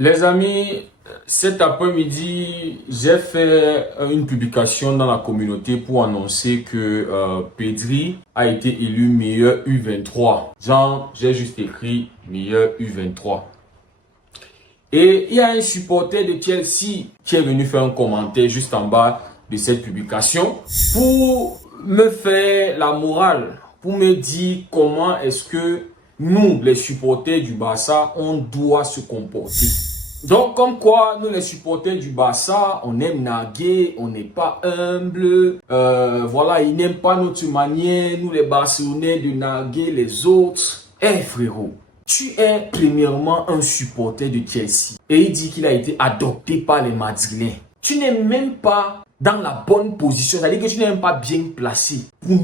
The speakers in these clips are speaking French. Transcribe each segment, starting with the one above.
Les amis, cet après-midi, j'ai fait une publication dans la communauté pour annoncer que Pedri a été élu meilleur U23. Genre, j'ai juste écrit meilleur U23. Et il y a un supporter de Chelsea qui est venu faire un commentaire juste en bas de cette publication pour me faire la morale, pour me dire comment est-ce que nous, les supporters du Barça, on doit se comporter. Donc, comme quoi, nous les supporters du Barça, on aime naguer, on n'est pas humble. Voilà, ils n'aiment pas notre manière, nous les Barcelonais, de naguer les autres. Eh frérot, tu es premièrement un supporter de Chelsea. Et il dit qu'il a été adopté par les Madrilènes. Tu n'es même pas dans la bonne position. C'est-à-dire que tu n'es même pas bien placé pour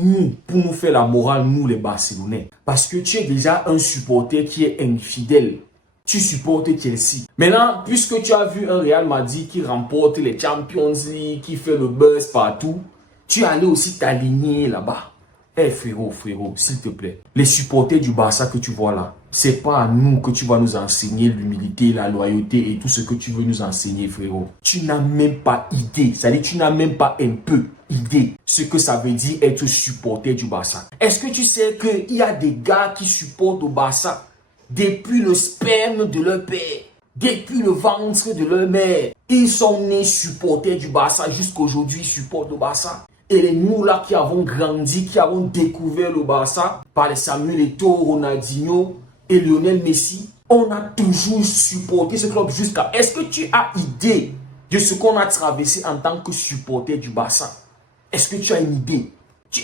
nous faire la morale, nous les Barcelonais. Parce que tu es déjà un supporter qui est infidèle. Tu supportes Chelsea. Maintenant, puisque tu as vu un Real Madrid qui remporte les Champions League, qui fait le buzz partout, tu es allé aussi t'aligner là-bas. Eh frérot, s'il te plaît. Les supporters du Barça que tu vois là, c'est pas à nous que tu vas nous enseigner l'humilité, la loyauté et tout ce que tu veux nous enseigner, frérot. Tu n'as même pas idée. C'est-à-dire tu n'as même pas un peu idée ce que ça veut dire être supporter du Barça. Est-ce que tu sais qu'il y a des gars qui supportent au Barça depuis le sperme de leur père, depuis le ventre de leur mère? Ils sont nés supporters du Barça, jusqu'aujourd'hui ils supportent le Barça. Et nous là qui avons grandi, qui avons découvert le Barça par les Samuel Eto'o, Ronaldinho et Lionel Messi, on a toujours supporté ce club jusqu'à... Est-ce que tu as idée de ce qu'on a traversé en tant que supporter du Barça? Est-ce que tu as une idée?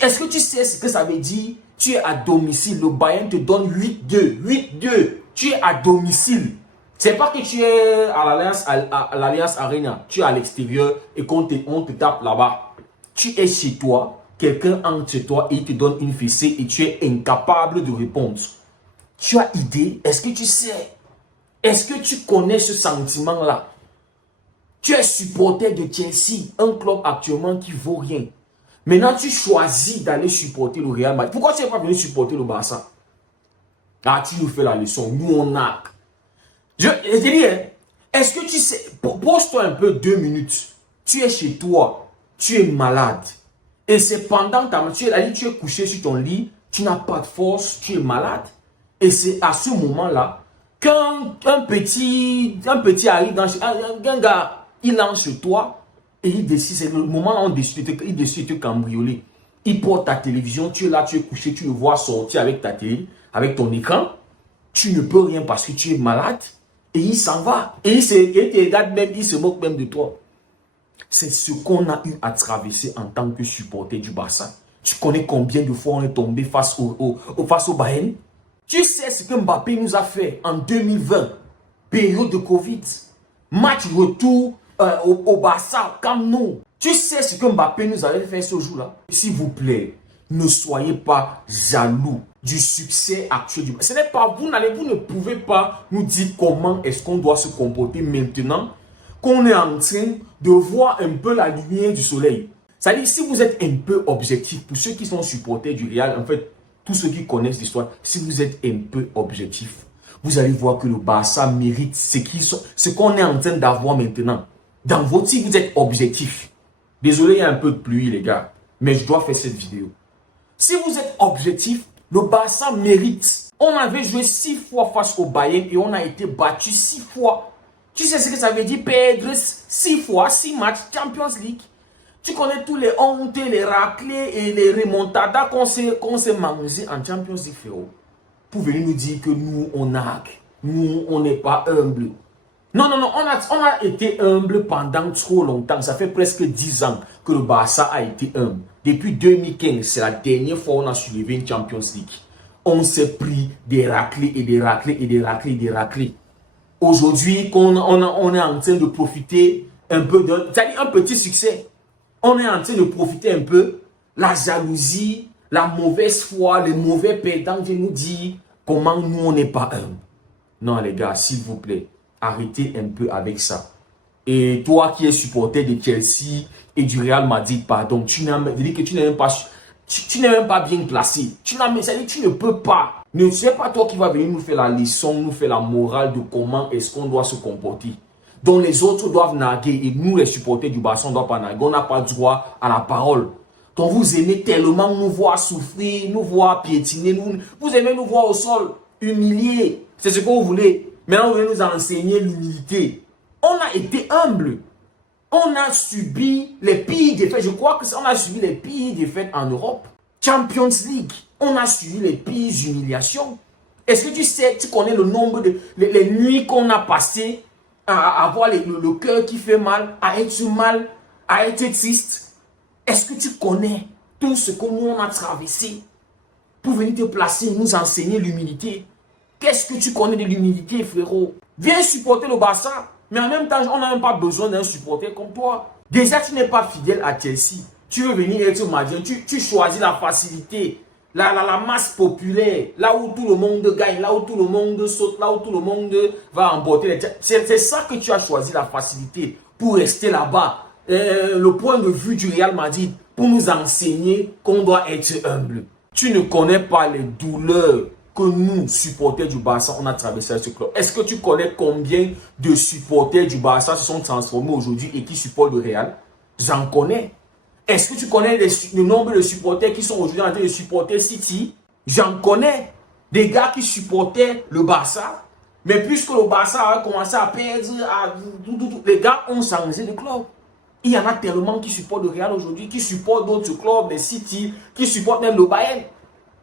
Est-ce que tu sais ce que ça veut dire? Tu es à domicile, le Bayern te donne 8-2. 8-2. Tu es à domicile. C'est pas que tu es à l'Alliance Arena. Tu es à l'extérieur et qu'on te tape là-bas. Tu es chez toi, quelqu'un entre chez toi et il te donne une fessée et tu es incapable de répondre. Tu as idée? Est-ce que tu sais? Est-ce que tu connais ce sentiment-là? Tu es supporter de Chelsea, un club actuellement qui vaut rien. Maintenant, tu choisis d'aller supporter le Real Madrid. Pourquoi tu n'es pas venu supporter le Barça? Ah, tu nous fais la leçon. Nous, on a. Je te dis, est-ce que tu sais, pose-toi un peu 2 minutes. Tu es chez toi, tu es malade. Et c'est pendant tu es couché sur ton lit, tu n'as pas de force, tu es malade. Et c'est à ce moment-là qu'un petit arrive dans un gars, il lance sur toi. Et il décide, c'est le moment où il décide de te cambrioler. Il porte ta télévision, tu es là, tu es couché, tu le vois sortir avec ta télé, avec ton écran. Tu ne peux rien parce que tu es malade. Et il s'en va. Et il te regarde même, il se moque même de toi. C'est ce qu'on a eu à traverser en tant que supporter du Barça. Tu connais combien de fois on est tombé face au Bayern? Tu sais ce que Mbappé nous a fait en 2020, période de Covid, match retour au Barça, comme nous. Tu sais ce que Mbappé nous avait fait ce jour-là? S'il vous plaît, ne soyez pas jaloux du succès actuel du Barça. Ce n'est pas vous ne pouvez pas nous dire comment est-ce qu'on doit se comporter maintenant qu'on est en train de voir un peu la lumière du soleil. C'est-à-dire, si vous êtes un peu objectif, pour ceux qui sont supporters du Real, en fait, tous ceux qui connaissent l'histoire, si vous êtes un peu objectif, vous allez voir que le Barça mérite ce qu'on est en train d'avoir maintenant. Dans votre, si vous êtes objectif, désolé, il y a un peu de pluie, les gars, mais je dois faire cette vidéo. Si vous êtes objectif, le Barça mérite. On avait joué 6 fois face au Bayern et on a été battu 6 fois. Tu sais ce que ça veut dire perdre 6 fois, 6 matchs, Champions League. Tu connais tous les hontes, les raclés et les remontadas qu'on s'est mangé en Champions League, frérot. Pour venir nous dire que nous, on a, nous, on n'est pas humble. Non, on a été humble pendant trop longtemps. Ça fait presque 10 ans que le Barça a été humble. Depuis 2015, c'est la dernière fois qu'on a soulevé une Champions League. On s'est pris des raclés et des raclés et des raclés et des raclés. Aujourd'hui, on est en train de profiter un peu c'est-à-dire un petit succès. On est en train de profiter un peu la jalousie, la mauvaise foi, les mauvais perdants viennent nous dire comment nous, on n'est pas humble. Non, les gars, s'il vous plaît. Arrêtez un peu avec ça. Et toi qui es supporter de Chelsea et du Real Madrid, pardon, tu n'es même pas bien placé. Tu ne peux pas Ne c'est pas toi qui vas venir nous faire la leçon, nous faire la morale de comment est-ce qu'on doit se comporter. Donc les autres doivent naguer et nous les supporters du Barça, on ne doit pas naguer. On n'a pas droit à la parole. Donc vous aimez tellement nous voir souffrir, nous voir piétiner, vous aimez nous voir au sol, humiliés. C'est ce que vous voulez. Maintenant vous voulez nous enseigner l'humilité. On a été humble. On a subi les pires défaites. Je crois que on a subi les pires défaites en Europe. Champions League. On a subi les pires humiliations. Est-ce que tu sais, tu connais le nombre de les nuits qu'on a passées à avoir le cœur qui fait mal, à être triste? Est-ce que tu connais tout ce que nous on a traversé pour venir te placer, nous enseigner l'humilité? Qu'est-ce que tu connais de l'humilité, frérot? Viens supporter le Barça, mais en même temps, on n'a même pas besoin d'un supporter comme toi. Déjà, tu n'es pas fidèle à Chelsea. Tu veux venir être madien, tu choisis la facilité, la masse populaire, là où tout le monde gagne, là où tout le monde saute, là où tout le monde va emporter. C'est ça que tu as choisi, la facilité, pour rester là-bas. Le point de vue du Real Madrid, pour nous enseigner qu'on doit être humble. Tu ne connais pas les douleurs que nous, supporters du Barça, on a traversé ce club. Est-ce que tu connais combien de supporters du Barça se sont transformés aujourd'hui et qui supportent le Real? J'en connais. Est-ce que tu connais le nombre de supporters qui sont aujourd'hui en train de supporter City? J'en connais. Des gars qui supportaient le Barça. Mais puisque le Barça a commencé à perdre, les gars ont changé de club. Il y en a tellement qui supportent le Real aujourd'hui, qui supportent d'autres clubs, les City, qui supportent même le Bayern,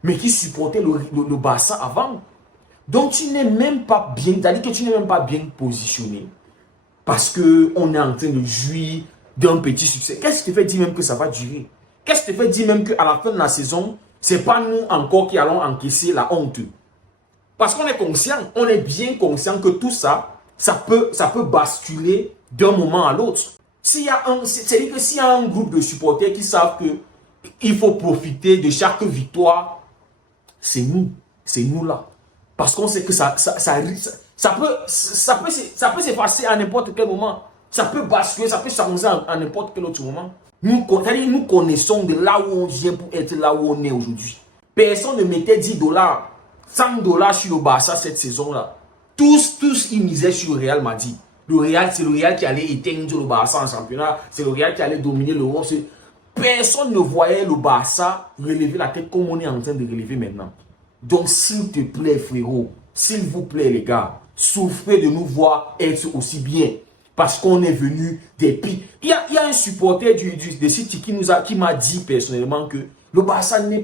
mais qui supportaient le Barça avant. Donc tu n'es même pas bien, c'est-à-dire que tu n'es même pas bien positionné parce qu'on est en train de jouir d'un petit succès. Qu'est-ce qui te fait dire même que ça va durer? Qu'est-ce qui te fait dire même qu'à la fin de la saison, ce n'est pas nous encore qui allons encaisser la honte? Parce qu'on est conscient, on est bien conscient que tout ça, ça peut basculer d'un moment à l'autre. C'est-à-dire que s'il y a un groupe de supporters qui savent qu'il faut profiter de chaque victoire, c'est nous là. Parce qu'on sait que ça peut s'effacer à n'importe quel moment. Ça peut basculer, ça peut changer à n'importe quel autre moment. Nous connaissons de là où on vient pour être là où on est aujourd'hui. Personne ne mettait 10 dollars, 100 dollars sur le Barça cette saison-là. Tous, ils misaient sur le Real Madrid. C'est le Real qui allait éteindre le Barça en championnat. C'est le Real qui allait dominer l'Europe. Personne ne voyait le Barça relever la tête comme on est en train de relever maintenant. Donc, s'il te plaît, frérot, s'il vous plaît, les gars, souffrez de nous voir être aussi bien. Parce qu'on est venu des pires. Il y a un supporter de City qui m'a dit personnellement que le Barça n'a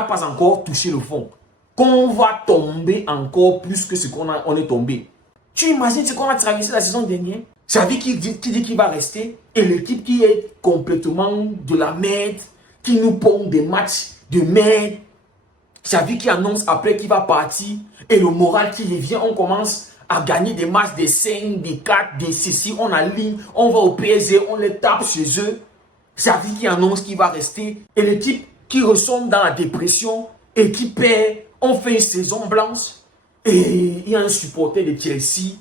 pas encore touché le fond. Qu'on va tomber encore plus que ce qu'on est tombé. Tu imagines ce qu'on a traversé la saison dernière? Xavi qui dit qu'il va rester et l'équipe qui est complètement de la merde, qui nous pond des matchs de merde. Xavi qui annonce après qu'il va partir et le moral qui revient, on commence à gagner des matchs des 5, des 4, des 6, on aligne, on va au PSG, on les tape chez eux. Xavi qui annonce qu'il va rester et l'équipe qui ressemble dans la dépression et qui perd, on fait une saison blanche. Et il y a un supporter de Chelsea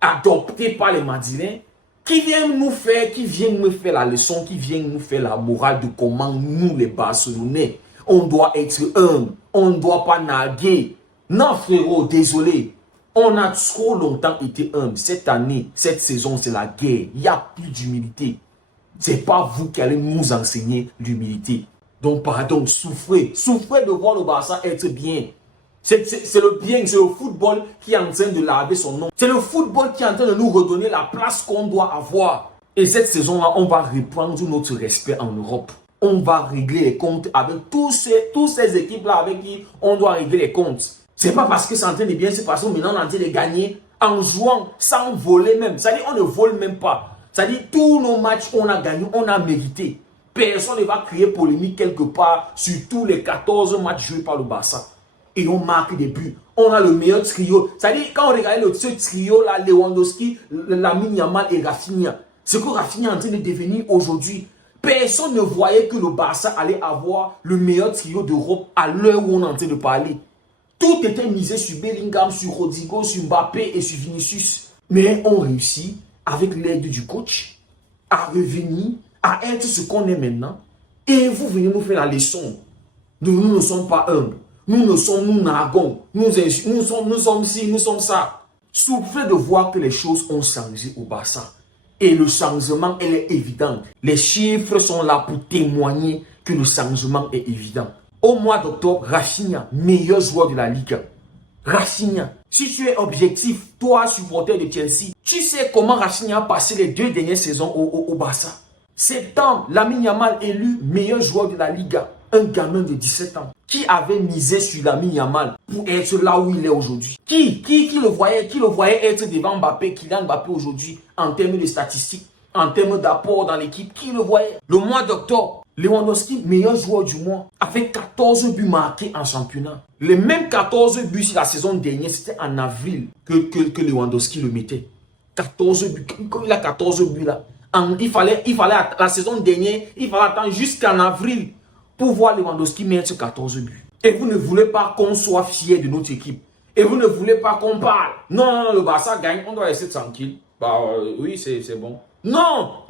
adopté par les Madrilènes qui vient me faire la leçon, qui vient nous faire la morale de comment nous les Barcelonais, on doit être humble, on ne doit pas naguer. Non frérot, désolé, on a trop longtemps été humble. Cette année, cette saison, c'est la guerre. Il n'y a plus d'humilité. Ce n'est pas vous qui allez nous enseigner l'humilité. Donc pardon, souffrez de voir le Barça être bien. C'est le bien, c'est le football qui est en train de laver son nom. C'est le football qui est en train de nous redonner la place qu'on doit avoir. Et cette saison-là, on va reprendre notre respect en Europe. On va régler les comptes avec tous ces équipes-là avec qui on doit régler les comptes. C'est pas parce que c'est en train de bien se passer, maintenant on est en train de gagner en jouant, sans voler même. C'est-à-dire on ne vole même pas. C'est-à-dire tous nos matchs on a gagné, on a mérité. Personne ne va créer polémique quelque part sur tous les 14 matchs joués par le Barça. Et on marque des buts. On a le meilleur trio. C'est-à-dire, quand on regarde ce trio-là, Lewandowski, Lamine Yamal et Rafinha, ce que Rafinha est en train de devenir aujourd'hui, personne ne voyait que le Barça allait avoir le meilleur trio d'Europe à l'heure où on est en train de parler. Tout était misé sur Bellingham, sur Rodrigo, sur Mbappé et sur Vinicius. Mais on réussit, avec l'aide du coach, à revenir, à être ce qu'on est maintenant. Et vous venez nous faire la leçon. Nous ne sommes pas humbles. nous narguons, nous sommes ci, nous sommes ça. Souffrez de voir que les choses ont changé au Barça. Et le changement, elle est évident. Les chiffres sont là pour témoigner que le changement est évident. Au mois d'octobre, Rafinha, meilleur joueur de la Ligue. Rafinha, si tu es objectif, toi, supporter de Chelsea, tu sais comment Rafinha a passé les 2 dernières saisons au Barça. C'est temps, Lamine Yamal élu meilleur joueur de la Liga. Un gamin de 17 ans. Qui avait misé sur Lamine Yamal pour être là où il est aujourd'hui? Qui le voyait être devant Mbappé, Kylian Mbappé aujourd'hui, en termes de statistiques, en termes d'apport dans l'équipe? Qui le voyait? Le mois d'octobre, Lewandowski, meilleur joueur du mois, avec 14 buts marqués en championnat. Les mêmes 14 buts sur la saison dernière, c'était en avril que Lewandowski le mettait. 14 buts. Comme il a 14 buts là, il fallait la saison dernière, il fallait attendre jusqu'en avril pour voir Lewandowski mettre 14 buts. Et vous ne voulez pas qu'on soit fier de notre équipe. Et vous ne voulez pas qu'on parle. Non, le Barça gagne, on doit rester tranquille. Oui, c'est bon. Non,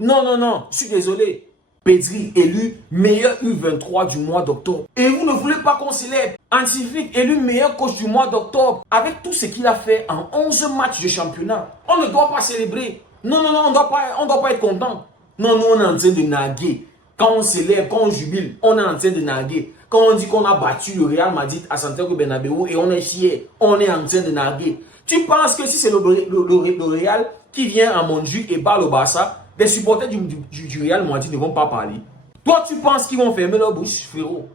je suis désolé. Pedri élu meilleur U23 du mois d'octobre. Et vous ne voulez pas qu'on célèbre. Antifique élu meilleur coach du mois d'octobre. Avec tout ce qu'il a fait en 11 matchs de championnat. On ne doit pas célébrer. Non, on ne doit pas être content. Non, nous on est en train de naguer. Quand on célèbre, quand on jubile, on est en train de naguer. Quand on dit qu'on a battu le Real Madrid à Santiago Bernabéu et on est fier, on est en train de naguer. Tu penses que si c'est le Real qui vient à Montjuic et bat le Barça, les supporters du Real Madrid ne vont pas parler? Toi, tu penses qu'ils vont fermer leur bouche, frérot?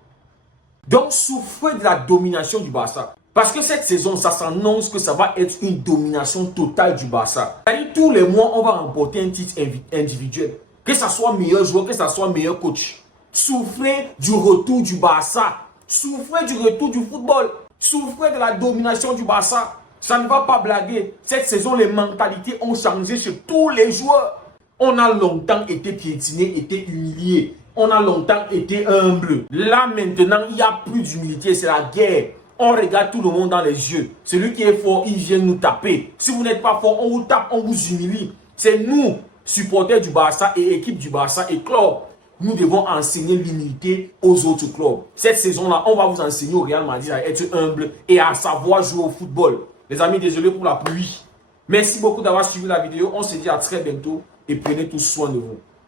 Donc, souffrez de la domination du Barça. Parce que cette saison, ça s'annonce que ça va être une domination totale du Barça. C'est-à-dire, tous les mois, on va remporter un titre individuel. Que ça soit meilleur joueur, que ça soit meilleur coach. Souffrez du retour du Barça. Souffrez du retour du football. Souffrez de la domination du Barça. Ça ne va pas blaguer. Cette saison, les mentalités ont changé chez tous les joueurs. On a longtemps été piétiné, été humilié. On a longtemps été humble. Là, maintenant, il n'y a plus d'humilité. C'est la guerre. On regarde tout le monde dans les yeux. Celui qui est fort, il vient nous taper. Si vous n'êtes pas fort, on vous tape, on vous humilie. C'est nous, supporters du Barça et équipe du Barça et club. Nous devons enseigner l'humilité aux autres clubs. Cette saison-là, on va vous enseigner au Real Madrid à être humble et à savoir jouer au football. Les amis, désolé pour la pluie. Merci beaucoup d'avoir suivi la vidéo. On se dit à très bientôt et prenez tous soin de vous.